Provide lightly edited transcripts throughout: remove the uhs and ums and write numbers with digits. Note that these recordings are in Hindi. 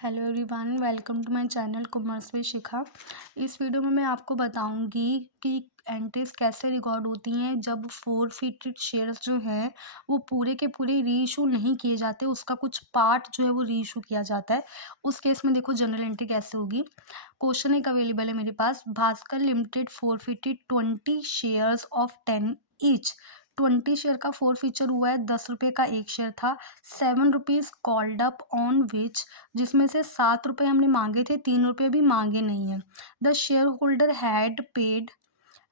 Hello everyone, welcome to my channel commerce with Shikha. इस वीडियो में मैं आपको बताऊंगी कि एंट्रीज कैसे रिकॉर्ड होती हैं जब फोरफिटेड शेयर्स जो हैं वो पूरे के पूरे रीइशू नहीं किए जाते, उसका कुछ पार्ट जो है वो रीइशू किया जाता है। उस केस में देखो जनरल एंट्री कैसे होगी। क्वेश्चन एक अवेलेबल है मेरे पास। Bhaskar limited forfeited 20 shares of 10 each. 20 share का फोर फीचर हुआ है, 10 रुपये का एक शेयर था। 7 rupees called up on which, जिसमें से 7 रुपये हमने मांगे थे, 3 रुपये भी मांगे नहीं हैं। The share holder had paid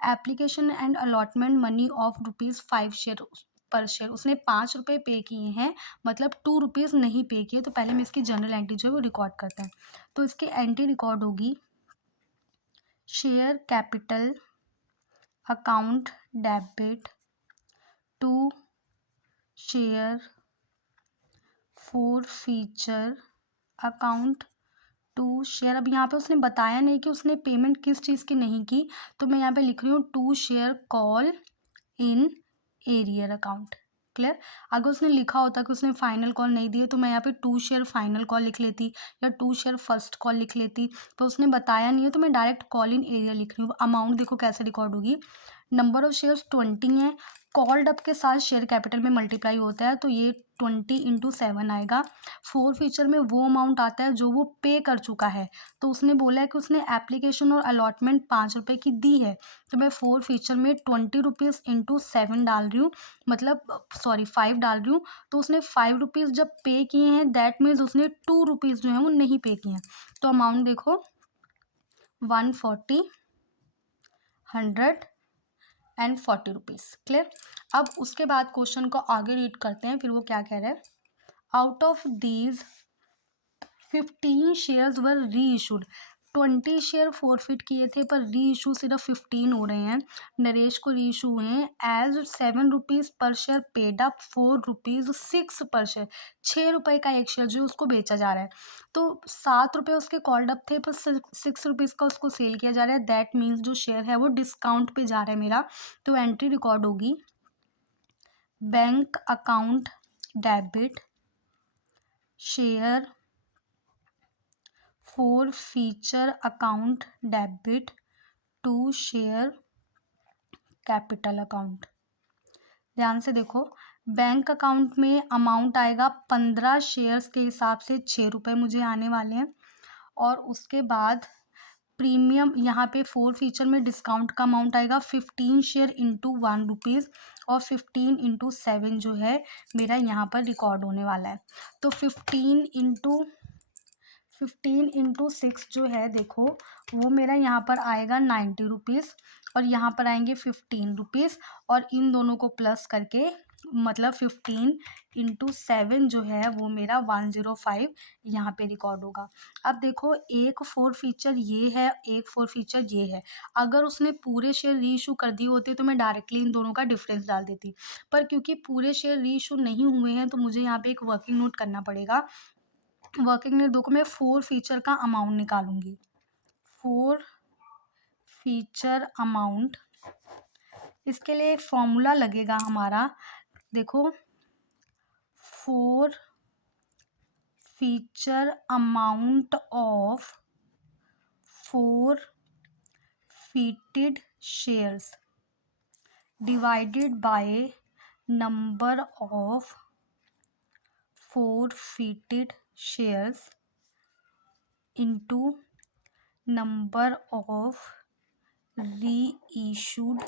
application and allotment money of ₹5 share पर शेयर। उसने 5 रुपये पे किए हैं, मतलब 2 रुपीज़ नहीं पे किए। तो पहले हम इसकी जनरल एंट्री जो है वो रिकॉर्ड करते हैं। तो इसकी एंट्री रिकॉर्ड होगी share capital account debit to share forfeiture account to share. अब यहाँ पे उसने बताया नहीं कि उसने पेमेंट किस चीज़ की नहीं की, तो मैं यहाँ पे लिख रही हूँ to share call in arrear account. Clear. अगर उसने लिखा होता कि उसने फाइनल कॉल नहीं दिए तो मैं यहाँ पे टू शेयर फाइनल कॉल लिख लेती या टू शेयर फर्स्ट कॉल लिख लेती। तो उसने बताया नहीं है तो मैं डायरेक्ट कॉल इन एरिया लिख रही हूँ। अमाउंट देखो कैसे रिकॉर्ड होगी। नंबर ऑफ शेयर्स 20 है, कॉल्ड अप के साथ शेयर कैपिटल में मल्टीप्लाई होता है तो ये 20 × 7 आएगा। फोर फीचर में वो अमाउंट आता है जो वो पे कर चुका है। तो उसने बोला है कि उसने एप्लीकेशन और अलॉटमेंट 5 रुपये की दी है, तो मैं फोर फीचर में 20 रुपीज़ × 7 डाल रही हूँ, मतलब सॉरी 5 डाल रही हूँ। तो उसने 5 रुपीज़ जब पे किए हैं, दैट मीन्स उसने 2 रुपीज़ जो है वो नहीं पे किए हैं। तो अमाउंट देखो 140, 140 रुपीज़। क्लियर। अब उसके बाद क्वेश्चन को आगे रीड करते हैं, फिर वो क्या कह रहा है। आउट ऑफ दीज 15 शेयर्स वर री इशूड। 20 शेयर फॉरफिट किए थे पर री इशू सिर्फ 15 हो रहे हैं। नरेश को री इशू हुए हैं एज 7 रुपीज़ पर शेयर पेड अप 4 रुपीज़ 6 पर शेयर। 6 रुपये का एक शेयर जो उसको बेचा जा रहा है। तो 7 रुपये उसके कॉल्ड अप थे पर 6 रुपीज़ का उसको सेल किया जा रहा है। दैट मीन्स जो शेयर है वो डिस्काउंट पे जा रहा है मेरा। तो एंट्री रिकॉर्ड होगी bank account debit share forfeiture account debit to share capital account. ध्यान से देखो, बैंक अकाउंट में अमाउंट आएगा 15 शेयर्स के हिसाब से 6 रुपये मुझे आने वाले हैं। और उसके बाद प्रीमियम यहाँ पे फोर फीचर में डिस्काउंट का अमाउंट आएगा 15 शेयर इंटू 1 रुपीज़, और 15 × 7 जो है मेरा यहाँ पर रिकॉर्ड होने वाला है। तो 15 × 6 जो है देखो वो मेरा यहाँ पर आएगा 90 रुपीज़, और यहाँ पर आएंगे 15 रुपीज़, और इन दोनों को प्लस करके मतलब 15 × 7 जो है वो मेरा 105 यहाँ पे रिकॉर्ड होगा। अब देखो एक फोर फीचर ये है, एक फोर फीचर ये है। अगर उसने पूरे शेयर री इशू कर दिए होते तो मैं डायरेक्टली इन दोनों का डिफरेंस डाल देती, पर क्योंकि पूरे शेयर री इशू नहीं हुए हैं तो मुझे यहाँ पे एक वर्किंग नोट करना पड़ेगा। वर्किंग नोट देखो, मैं फोर फीचर का अमाउंट निकालूंगी। फोर फीचर अमाउंट, इसके लिए एक फॉर्मूला लगेगा हमारा। देखो forfeiture amount of forfeited shares divided by number of forfeited shares into number of reissued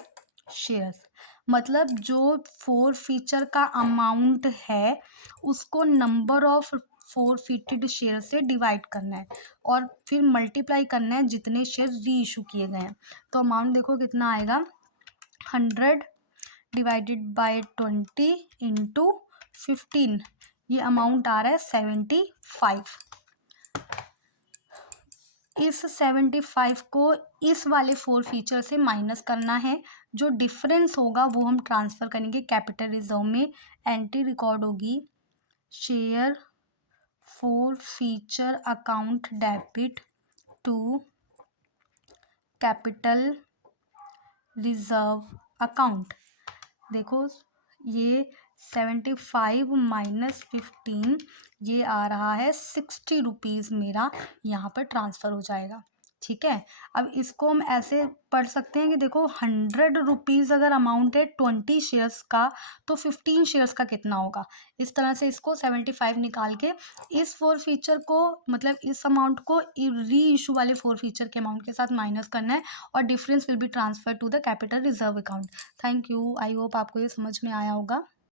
shares. मतलब जो फोर फीचर का अमाउंट है उसको number of forfeited share से डिवाइड करना है और फिर मल्टीप्लाई करना है जितने शेयर री इशू किए गए हैं। तो अमाउंट देखो कितना आएगा, 100 डिवाइडेड बाय 20 इंटू 15, ये अमाउंट आ रहा है 75। इस 75 को इस वाले फोर फीचर से माइनस करना है। जो डिफरेंस होगा वो हम ट्रांसफ़र करेंगे कैपिटल रिजर्व में। एंट्री रिकॉर्ड होगी share forfeiture account debit to capital reserve account. देखो ये 75 माइनस 15, ये आ रहा है 60 रुपीज़ मेरा यहाँ पर ट्रांसफ़र हो जाएगा। ठीक है, अब इसको हम ऐसे पढ़ सकते हैं कि देखो 100 रुपीज़ अगर अमाउंट है 20 शेयर्स का, तो 15 शेयर्स का कितना होगा। इस तरह से इसको 75 निकाल के इस फोर फीचर को, मतलब इस अमाउंट को री इशू वाले फोर फीचर के अमाउंट के साथ माइनस करना है, और difference will be transfer to the capital reserve account. Thank you, I hope आपको ये समझ में आया होगा।